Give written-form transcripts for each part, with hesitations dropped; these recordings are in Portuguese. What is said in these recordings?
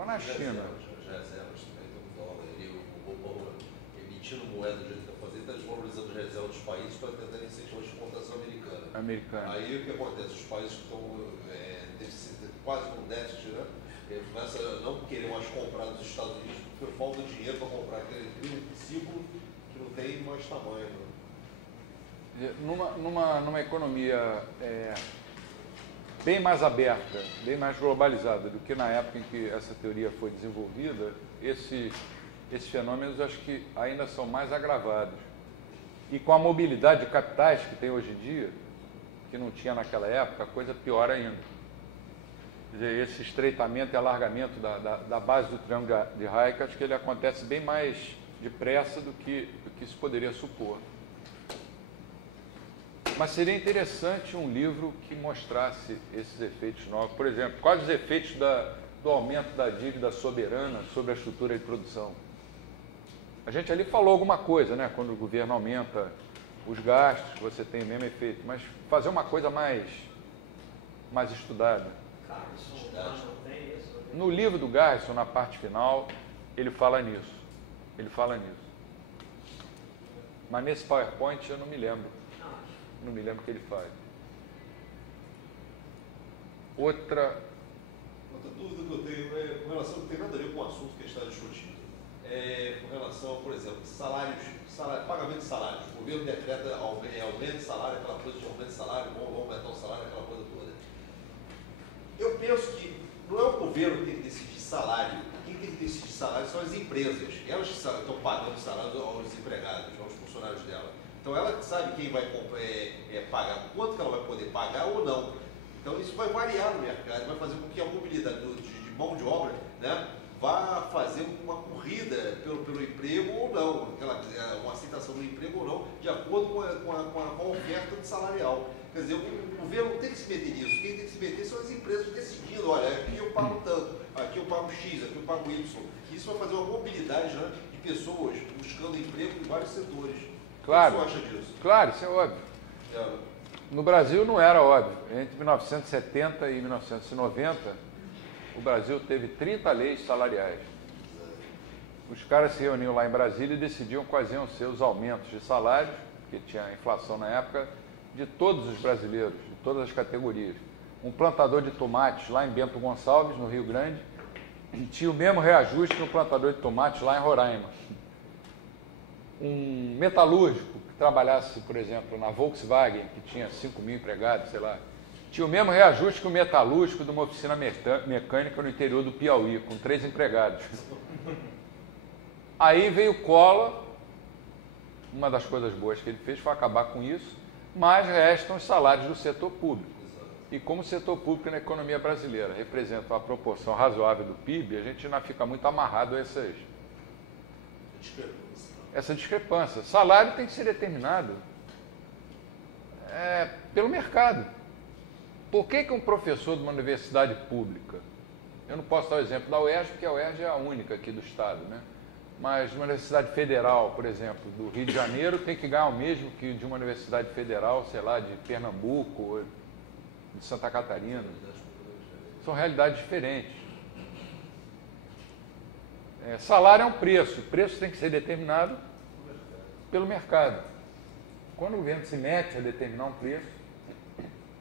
Ficou na China. As reservas também do dólar, o emitindo moeda do jeito que está fazendo, está desvalorizando as reservas dos países para tentar incentivar a exportação americana. Aí o que acontece? Os países que estão quase com déficit, né? Começam a não querer mais comprar dos Estados Unidos porque falta dinheiro para comprar aquele ciclo que não tem mais tamanho. Né? Numa economia bem mais aberta, bem mais globalizada do que na época em que essa teoria foi desenvolvida, esses fenômenos acho que ainda são mais agravados. E com a mobilidade de capitais que tem hoje em dia, que não tinha naquela época, a coisa pior ainda. Quer dizer, esse estreitamento e alargamento da base do Triângulo de Hayek, acho que ele acontece bem mais depressa do que se poderia supor. Mas seria interessante um livro que mostrasse esses efeitos novos. Por exemplo, quais os efeitos do aumento da dívida soberana sobre a estrutura de produção? A gente ali falou alguma coisa, né? Quando o governo aumenta os gastos, você tem o mesmo efeito. Mas fazer uma coisa mais estudada. No livro do Garrison, na parte final, ele fala nisso. Mas nesse PowerPoint eu não me lembro. Não me lembro o que ele faz. Outra dúvida que eu tenho é com relação, não tem nada a ver com o assunto que a gente está discutindo. Com relação, por exemplo, pagamento de salários. O governo decreta aumento de salário, aquela coisa de aumento de salário, vamos aumentar o salário, aquela coisa toda. Eu penso que não é o governo que tem que decidir salário. Quem tem que decidir salário são as empresas. Elas que estão pagando salário aos empregados, aos funcionários dela. Então ela sabe quem vai pagar, quanto que ela vai poder pagar ou não. Então isso vai variar no mercado, vai fazer com que a mobilidade de mão de obra, né, vá fazer uma corrida pelo emprego ou não, uma aceitação do emprego ou não, de acordo com a oferta salarial. Quer dizer, o governo não tem que se meter nisso, quem tem que se meter são as empresas decidindo, olha, aqui eu pago tanto, aqui eu pago X, aqui eu pago Y. Isso vai fazer uma mobilidade, né, de pessoas buscando emprego em vários setores. Claro, o que você acha disso? Claro, isso é óbvio. No Brasil não era óbvio. Entre 1970 e 1990, o Brasil teve 30 leis salariais. Os caras se reuniam lá em Brasília e decidiam quais iam ser os aumentos de salários, porque tinha inflação na época, de todos os brasileiros, de todas as categorias. Um plantador de tomates lá em Bento Gonçalves, no Rio Grande, tinha o mesmo reajuste que um plantador de tomates lá em Roraima. Um metalúrgico que trabalhasse, por exemplo, na Volkswagen, que tinha 5 mil empregados, sei lá, tinha o mesmo reajuste que o metalúrgico de uma oficina mecânica no interior do Piauí, com 3 empregados. Aí veio o Collor, uma das coisas boas que ele fez foi acabar com isso, mas restam os salários do setor público. E como o setor público na economia brasileira representa uma proporção razoável do PIB, a gente não fica muito amarrado a essa discrepância. Salário tem que ser determinado pelo mercado. Por que um professor de uma universidade pública, eu não posso dar o exemplo da UERJ, porque a UERJ é a única aqui do estado, né? Mas de uma universidade federal, por exemplo, do Rio de Janeiro, tem que ganhar o mesmo que de uma universidade federal, sei lá, de Pernambuco ou de Santa Catarina. São realidades diferentes. Salário é um preço, o preço tem que ser determinado pelo mercado. Quando o governo se mete a determinar um preço,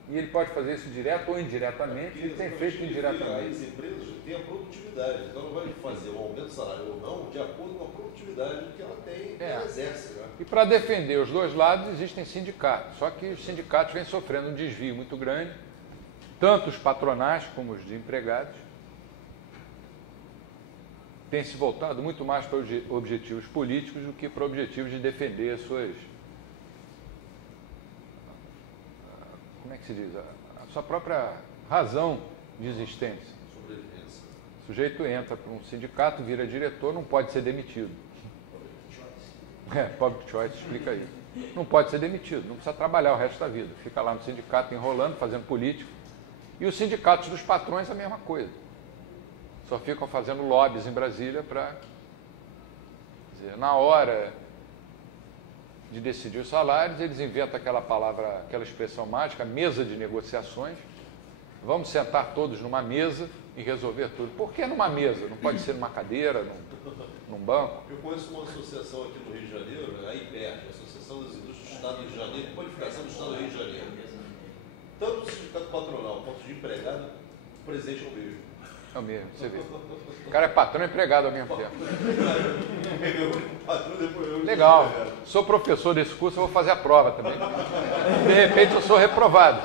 e ele pode fazer isso direto ou indiretamente, ele tem feito indiretamente. As empresas têm a produtividade, então ela vai fazer o aumento do salário ou não, de acordo com a produtividade que ela tem, que ela exerce. Né? E para defender os dois lados existem sindicatos, só que os sindicatos vêm sofrendo um desvio muito grande, tanto os patronais como os de empregados, têm se voltado muito mais para objetivos políticos do que para objetivos de defender as suas... Como é que se diz? A sua própria razão de existência. O sujeito entra para um sindicato, vira diretor, não pode ser demitido. Public choice explica isso. Não pode ser demitido, não precisa trabalhar o resto da vida. Fica lá no sindicato enrolando, fazendo política. E os sindicatos dos patrões a mesma coisa. Só ficam fazendo lobbies em Brasília para... Na hora de decidir os salários, eles inventam aquela palavra, aquela expressão mágica, mesa de negociações, Vamos sentar todos numa mesa e resolver tudo. Por que numa mesa? Não pode ser numa cadeira, num banco? Eu conheço uma associação aqui no Rio de Janeiro, a IPERJ, Associação das Indústrias do Estado do Rio de Janeiro, Qualificação do Estado do Rio de Janeiro. Tanto o sindicato patronal quanto de empregado, o presidente é o mesmo. É o mesmo, você vê. O cara é patrão e empregado ao mesmo tempo. Legal. Sou professor desse curso, eu vou fazer a prova também. De repente eu sou reprovado.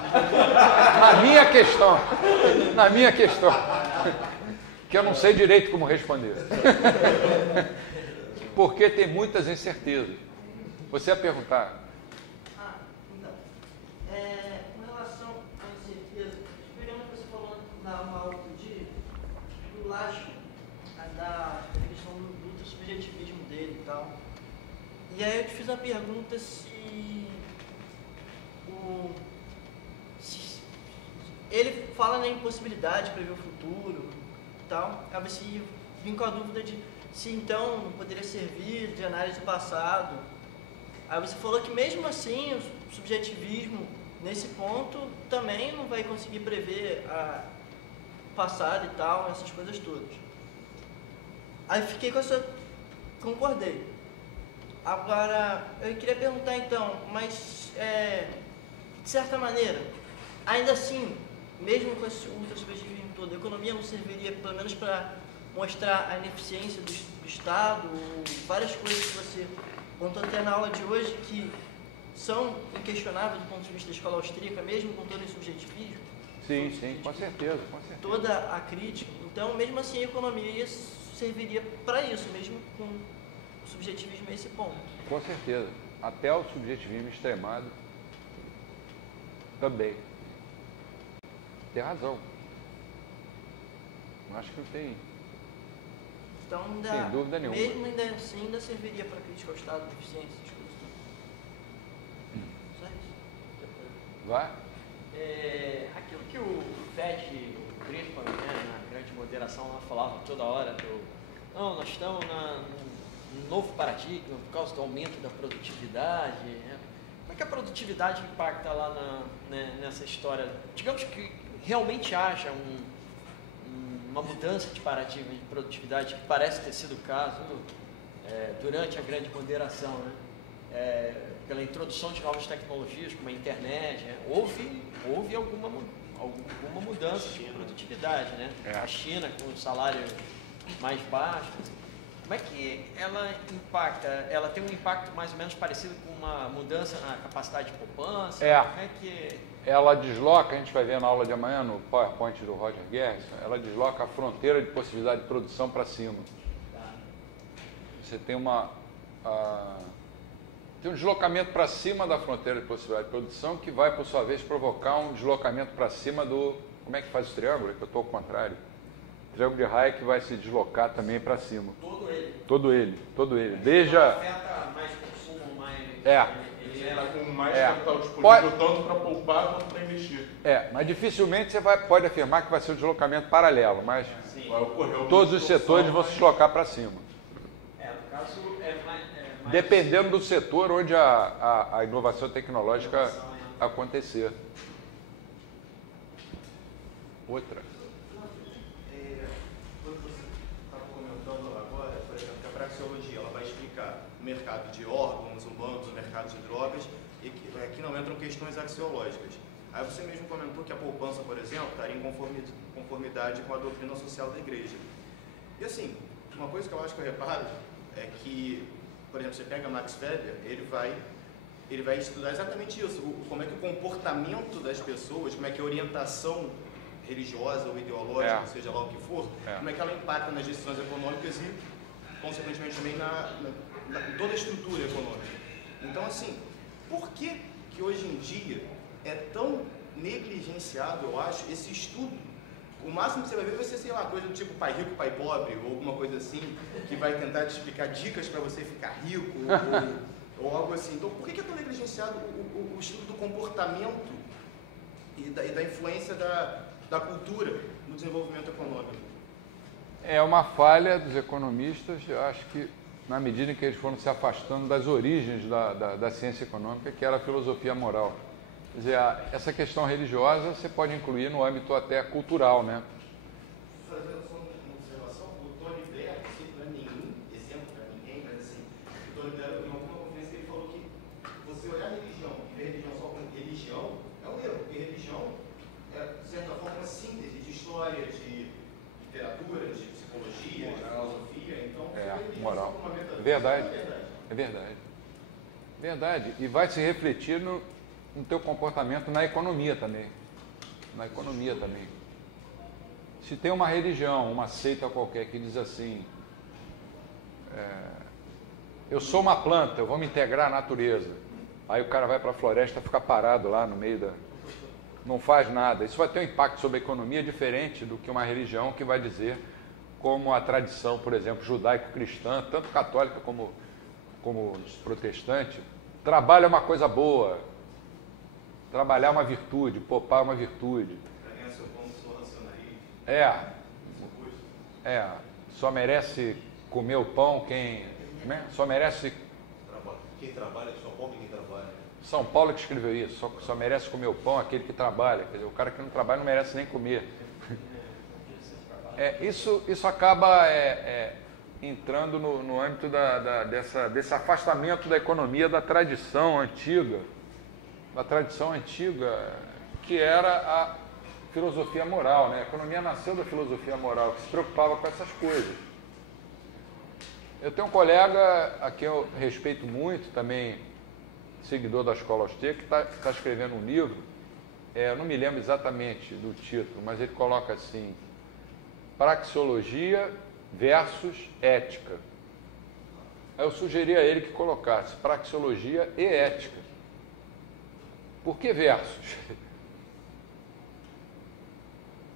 Na minha questão. Que eu não sei direito como responder. Porque tem muitas incertezas. Você ia perguntar. Então, com relação à incerteza, pegando o que você falou na aula outro dia, do Lasch, da questão do subjetivismo dele e tal. E aí eu te fiz a pergunta se ele fala na impossibilidade de prever o futuro e tal, aí você vim com a dúvida de se então não poderia servir de análise do passado. Aí você falou que mesmo assim o subjetivismo nesse ponto também não vai conseguir prever o passado e tal, essas coisas todas. Aí fiquei com essa... concordei. Agora, eu queria perguntar então, mas de certa maneira, ainda assim, mesmo com esse ultra-subjetivismo todo, a economia não serviria pelo menos para mostrar a ineficiência do Estado, ou várias coisas que você contou até na aula de hoje que são inquestionáveis do ponto de vista da escola austríaca, mesmo com todo esse subjetivismo? Sim, com certeza. Toda a crítica. Então, mesmo assim, a economia serviria para isso, mesmo com o subjetivismo a esse ponto. Com certeza. Até o subjetivismo extremado também. Tem razão. Acho que não tem... Então, sem dúvida nenhuma. Mesmo ainda assim, ainda serviria para crítica ao Estado de eficiência, essas coisas. Só isso. Vai? Aquilo que o Fed, o Griffin, né, na grande moderação, lá falava toda hora, não, nós estamos num novo paradigma por causa do aumento da produtividade. Né? Como é que a produtividade impacta lá nessa história? Digamos que realmente haja uma mudança de paradigma de produtividade, que parece ter sido o caso durante a grande moderação, né? Pela introdução de novas tecnologias, como a internet, né? houve alguma mudança de produtividade, né? A China com o salário mais baixo. Como é que ela impacta? Ela tem um impacto mais ou menos parecido com uma mudança na capacidade de poupança? Como é que... Ela desloca, a gente vai ver na aula de amanhã no PowerPoint do Roger Garrison, ela desloca a fronteira de possibilidade de produção para cima. Você tem tem um deslocamento para cima da fronteira de possibilidade de produção que vai, por sua vez, provocar um deslocamento para cima do... Como é que faz o triângulo? É que eu estou ao contrário. O triângulo de Hayek vai se deslocar também para cima. Todo ele. Desde a... afeta mais consumo, mais... Ele era com mais capital disponível, tanto para poupar quanto para investir. Mas dificilmente você pode afirmar que vai ser um deslocamento paralelo, mas vai ocorrer todos os setores vão se deslocar para cima. No caso, mais... Dependendo do setor onde a inovação tecnológica acontecer. Outra. Quando você estava comentando agora, por exemplo, que a praxeologia ela vai explicar o mercado de órgãos humanos, o mercado de drogas, e que aqui não entram questões axiológicas. Aí você mesmo comentou que a poupança, por exemplo, estaria em conformidade com a doutrina social da igreja. E assim, uma coisa que eu acho que eu reparo é que, por exemplo, você pega Max Weber, ele vai estudar exatamente isso, como é que o comportamento das pessoas, como é que a orientação religiosa ou ideológica, seja lá o que for, como é que ela impacta nas decisões econômicas e, consequentemente, também em toda a estrutura econômica. Então, assim, por que hoje em dia é tão negligenciado, eu acho, esse estudo? O máximo que você vai ver vai ser, sei lá, coisa do tipo pai rico, pai pobre, ou alguma coisa assim, que vai tentar te explicar dicas para você ficar rico, ou algo assim. Então, por que é tão negligenciado o estudo do comportamento e da influência da cultura no desenvolvimento econômico? É uma falha dos economistas, eu acho que na medida em que eles foram se afastando das origens da ciência econômica, que era a filosofia moral. Quer dizer, essa questão religiosa você pode incluir no âmbito até cultural, né? Fazendo só uma observação, o Tony Blair, não é nenhum exemplo para ninguém, mas assim, o Tony Blair, em alguma conferência, ele falou que você olhar a religião e ver a religião só como religião é um erro, porque religião é, de certa forma, uma síntese de história, de literatura, de psicologia, de filosofia, então, moral. É verdade. É verdade. Verdade. E vai se refletir no teu comportamento na economia também. Na economia também. Se tem uma religião, uma seita qualquer que diz assim, eu sou uma planta, eu vou me integrar à natureza. Aí o cara vai para a floresta, fica parado lá no meio não faz nada. Isso vai ter um impacto sobre a economia diferente do que uma religião que vai dizer, como a tradição, por exemplo, judaico-cristã, tanto católica como protestante, trabalho é uma coisa boa, trabalhar é uma virtude, poupar é uma virtude. Só merece comer o pão quem... Né? Só merece... Quem trabalha, só come quem trabalha. São Paulo que escreveu isso, só merece comer o pão aquele que trabalha. Quer dizer, o cara que não trabalha não merece nem comer. Isso acaba entrando no âmbito desse afastamento da economia da tradição antiga, que era a filosofia moral, né? A economia nasceu da filosofia moral, que se preocupava com essas coisas. Eu tenho um colega a quem eu respeito muito, também seguidor da escola austríaca, que está escrevendo um livro, eu não me lembro exatamente do título, mas ele coloca assim, Praxeologia versus Ética. Aí eu sugeri a ele que colocasse Praxeologia e Ética. Por que versus?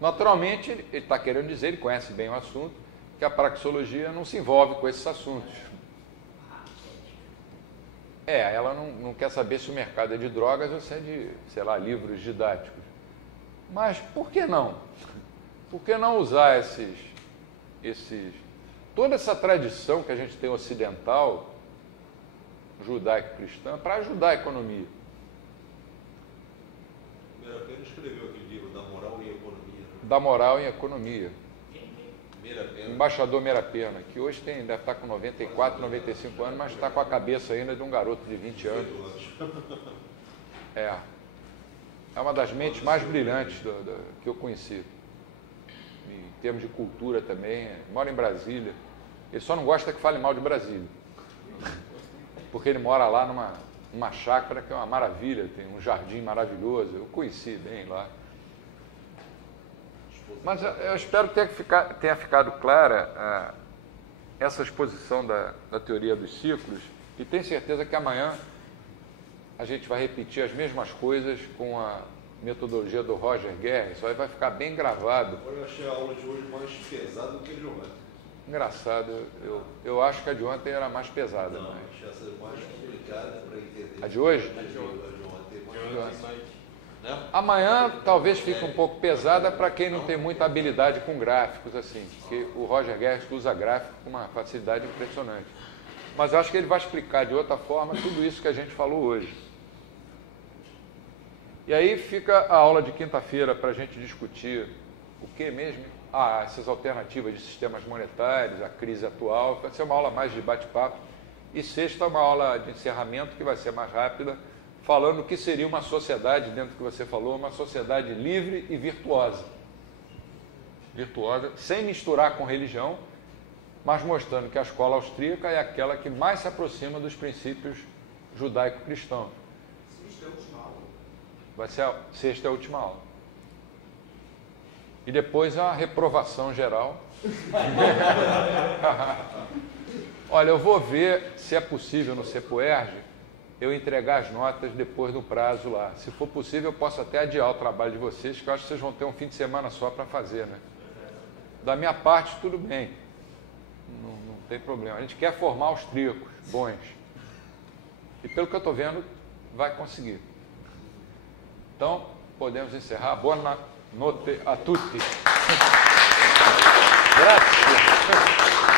Naturalmente, ele está querendo dizer, ele conhece bem o assunto, que a praxeologia não se envolve com esses assuntos. Ela não quer saber se o mercado é de drogas ou se é de, sei lá, livros didáticos. Mas por que não? Por que não usar toda essa tradição que a gente tem ocidental, judaico-cristã, para ajudar a economia? Meira-Pena escreveu aquele livro, Da Moral e Economia. Da Moral e Economia. Meira-Pena. Embaixador Meira-Pena, que hoje deve estar com 94, 95 anos, mas está com a cabeça ainda de um garoto de 20 anos. É uma das mentes mais brilhantes que eu conheci. Em termos de cultura também, mora em Brasília. Ele só não gosta que fale mal de Brasília. Porque ele mora lá numa chácara que é uma maravilha, tem um jardim maravilhoso, eu conheci bem lá. Mas eu espero que tenha ficado clara essa exposição da teoria dos ciclos, e tenho certeza que amanhã a gente vai repetir as mesmas coisas com a metodologia do Roger Guerra, isso aí vai ficar bem gravado. Eu achei a aula de hoje mais pesada do que a de ontem. Engraçado, eu acho que a de ontem era mais pesada. Não, achei essa mais complicada para entender. A de hoje? A de ontem. Amanhã talvez fique um pouco pesada para quem não tem muita habilidade com gráficos, assim, porque o Roger Guerra usa gráfico com uma facilidade impressionante. Mas eu acho que ele vai explicar de outra forma tudo isso que a gente falou hoje. E aí fica a aula de quinta-feira para a gente discutir o que mesmo? Essas alternativas de sistemas monetários, a crise atual, vai ser uma aula mais de bate-papo. E sexta, uma aula de encerramento que vai ser mais rápida, falando o que seria uma sociedade, dentro do que você falou, uma sociedade livre e virtuosa. Virtuosa, sem misturar com religião, mas mostrando que a escola austríaca é aquela que mais se aproxima dos princípios judaico-cristãos. Vai ser a sexta e a última aula. E depois a reprovação geral. Olha, eu vou ver se é possível no Sepuerge eu entregar as notas depois do prazo lá. Se for possível, eu posso até adiar o trabalho de vocês, que eu acho que vocês vão ter um fim de semana só para fazer, né? Da minha parte, tudo bem. Não tem problema. A gente quer formar austríacos bons. E pelo que eu estou vendo, vai conseguir. Então, podemos encerrar. Boa noite a tutti. Grazie.